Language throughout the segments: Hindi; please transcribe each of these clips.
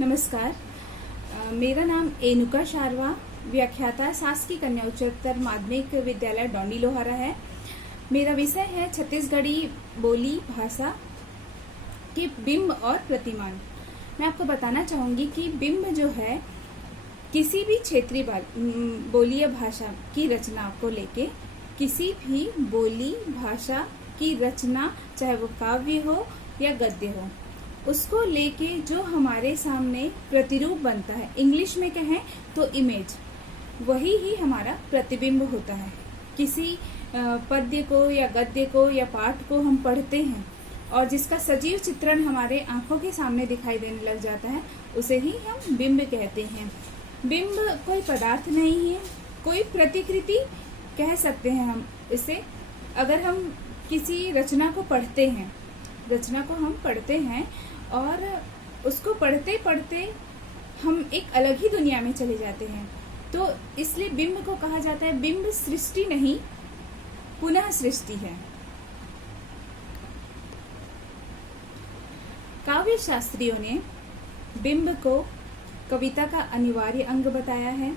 नमस्कार। मेरा नाम एनुका शारवा, व्याख्याता शासकीय कन्या उच्चतर माध्यमिक विद्यालय डोंडी लोहारा है। मेरा विषय है छत्तीसगढ़ी बोली भाषा के बिंब और प्रतिमान। मैं आपको बताना चाहूंगी कि बिंब जो है किसी भी क्षेत्रीय बोली या भाषा की रचना को लेके, किसी भी बोली भाषा की रचना, चाहे वो काव्य हो या गद्य हो, उसको लेके जो हमारे सामने प्रतिरूप बनता है, इंग्लिश में कहें तो इमेज, वही ही हमारा प्रतिबिंब होता है। किसी पद्य को या गद्य को या पाठ को हम पढ़ते हैं और जिसका सजीव चित्रण हमारे आंखों के सामने दिखाई देने लग जाता है, उसे ही हम बिंब कहते हैं। बिंब कोई पदार्थ नहीं है, कोई प्रतिकृति कह सकते हैं हम इसे। अगर हम किसी रचना को पढ़ते हैं और उसको पढ़ते पढ़ते हम एक अलग ही दुनिया में चले जाते हैं, तो इसलिए बिंब को कहा जाता है, बिंब सृष्टि नहीं, पुनः सृष्टि है। काव्य शास्त्रियों ने बिंब को कविता का अनिवार्य अंग बताया है।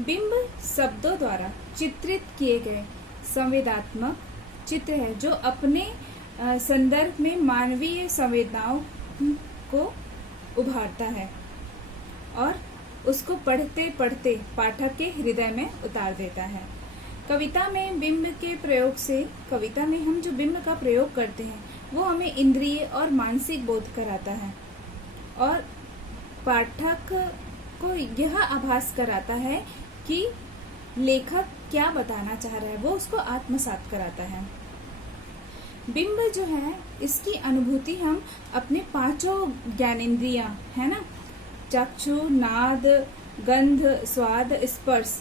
बिंब शब्दों द्वारा चित्रित किए गए संवेदनात्मक चित्र है जो अपने संदर्भ में मानवीय संवेदनाओं को उभारता है और उसको पढ़ते पढ़ते पाठक के हृदय में उतार देता है। कविता में बिंब के प्रयोग से, कविता में हम जो बिंब का प्रयोग करते हैं वो हमें इंद्रिय और मानसिक बोध कराता है और पाठक को यह आभास कराता है कि लेखक क्या बताना चाह रहा है, वो उसको आत्मसात कराता है। बिंब जो है, इसकी अनुभूति हम अपने पांचों ज्ञानेंद्रियां है ना, चक्षु, नाद, गंध, स्वाद, स्पर्श,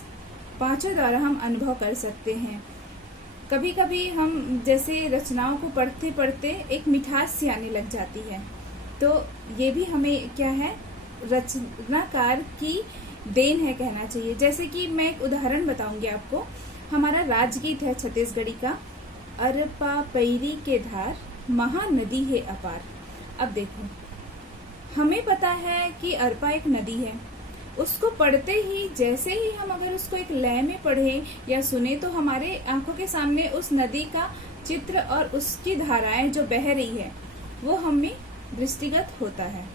पांचों द्वारा हम अनुभव कर सकते हैं। कभी कभी हम जैसे रचनाओं को पढ़ते पढ़ते एक मिठास सी आने लग जाती है, तो ये भी हमें क्या है, रचनाकार की देन है कहना चाहिए। जैसे कि मैं एक उदाहरण बताऊंगी आपको। हमारा राजगीत है छत्तीसगढ़ी का, अरपा पैरी के धार महानदी है अपार। अब देखो, हमें पता है कि अरपा एक नदी है, उसको पढ़ते ही, जैसे ही हम अगर उसको एक लय में पढ़ें या सुने, तो हमारे आंखों के सामने उस नदी का चित्र और उसकी धाराएं जो बह रही है वो हमें दृष्टिगत होता है।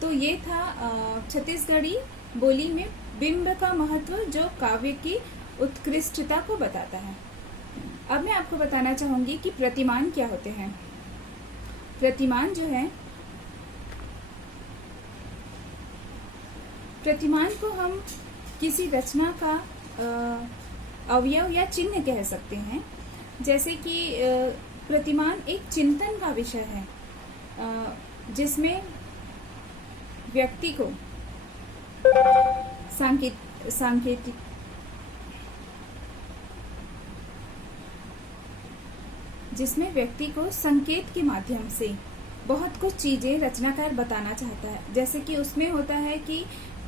तो ये था छत्तीसगढ़ी बोली में बिंब का महत्व, जो काव्य की उत्कृष्टता को बताता है। अब मैं आपको बताना चाहूंगी कि प्रतिमान क्या होते हैं। प्रतिमान जो है, प्रतिमान को हम किसी रचना का अवयव या चिन्ह कह सकते हैं। जैसे कि प्रतिमान एक चिंतन का विषय है, जिसमें व्यक्ति को सांकेतिक जिसमें व्यक्ति को संकेत के माध्यम से बहुत कुछ चीजें रचनाकार बताना चाहता है। जैसे कि उसमें होता है कि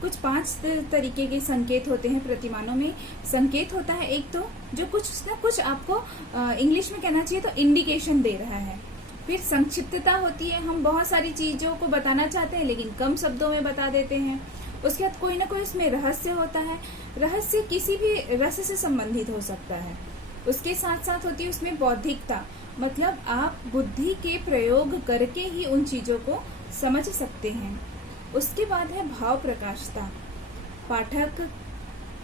कुछ 5 तरीके के संकेत होते हैं प्रतिमानों में। संकेत होता है एक तो जो कुछ ना कुछ आपको इंग्लिश में कहना चाहिए तो इंडिकेशन दे रहा है। फिर संक्षिप्तता होती है, हम बहुत सारी चीजों को बताना चाहते हैं लेकिन कम शब्दों में बता देते हैं। उसके बाद कोई ना कोई इसमें रहस्य होता है, रहस्य किसी भी रस से संबंधित हो सकता है। उसके साथ साथ होती है उसमें बौद्धिकता, मतलब आप बुद्धि के प्रयोग करके ही उन चीजों को समझ सकते हैं। उसके बाद है भाव प्रकाशता, पाठक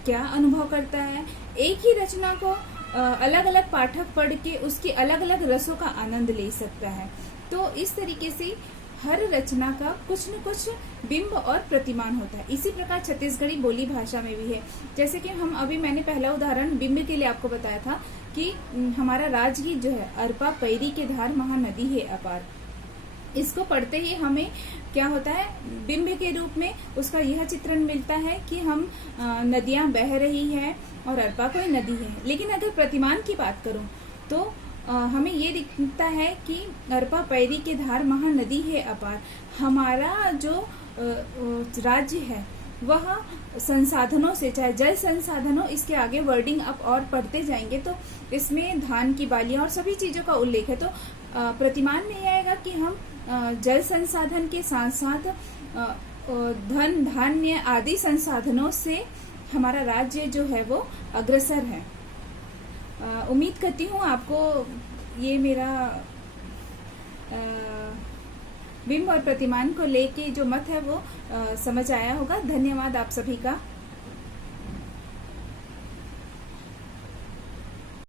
क्या अनुभव करता है। एक ही रचना को अलग अलग पाठक पढ़ के उसकी अलग अलग रसों का आनंद ले सकता है। तो इस तरीके से हर रचना का कुछ न कुछ बिंब और प्रतिमान होता है। इसी प्रकार छत्तीसगढ़ी बोली भाषा में भी है। जैसे कि हम अभी, मैंने पहला उदाहरण बिंब के लिए आपको बताया था कि हमारा राजगीत जो है, अरपा पैरी के धार महानदी है अपार, इसको पढ़ते ही हमें क्या होता है, बिंब के रूप में उसका यह चित्रण मिलता है कि हम नदियां बह रही है और अरपा कोई नदी है। लेकिन अगर प्रतिमान की बात करूं तो हमें ये दिखता है कि अरपा पैरी के धार महानदी है अपार। हमारा जो राज्य है वह संसाधनों से, चाहे जल संसाधनों, इसके आगे वर्डिंग आप और पढ़ते जाएंगे तो इसमें धान की बालियां और सभी चीजों का उल्लेख है। तो प्रतिमान में यह आएगा कि हम जल संसाधन के साथ साथ धन धान्य आदि संसाधनों से हमारा राज्य जो है वो अग्रसर है। उम्मीद करती हूँ आपको ये मेरा बिंब और प्रतिमान को लेके जो मत है वो समझ आया होगा। धन्यवाद आप सभी का।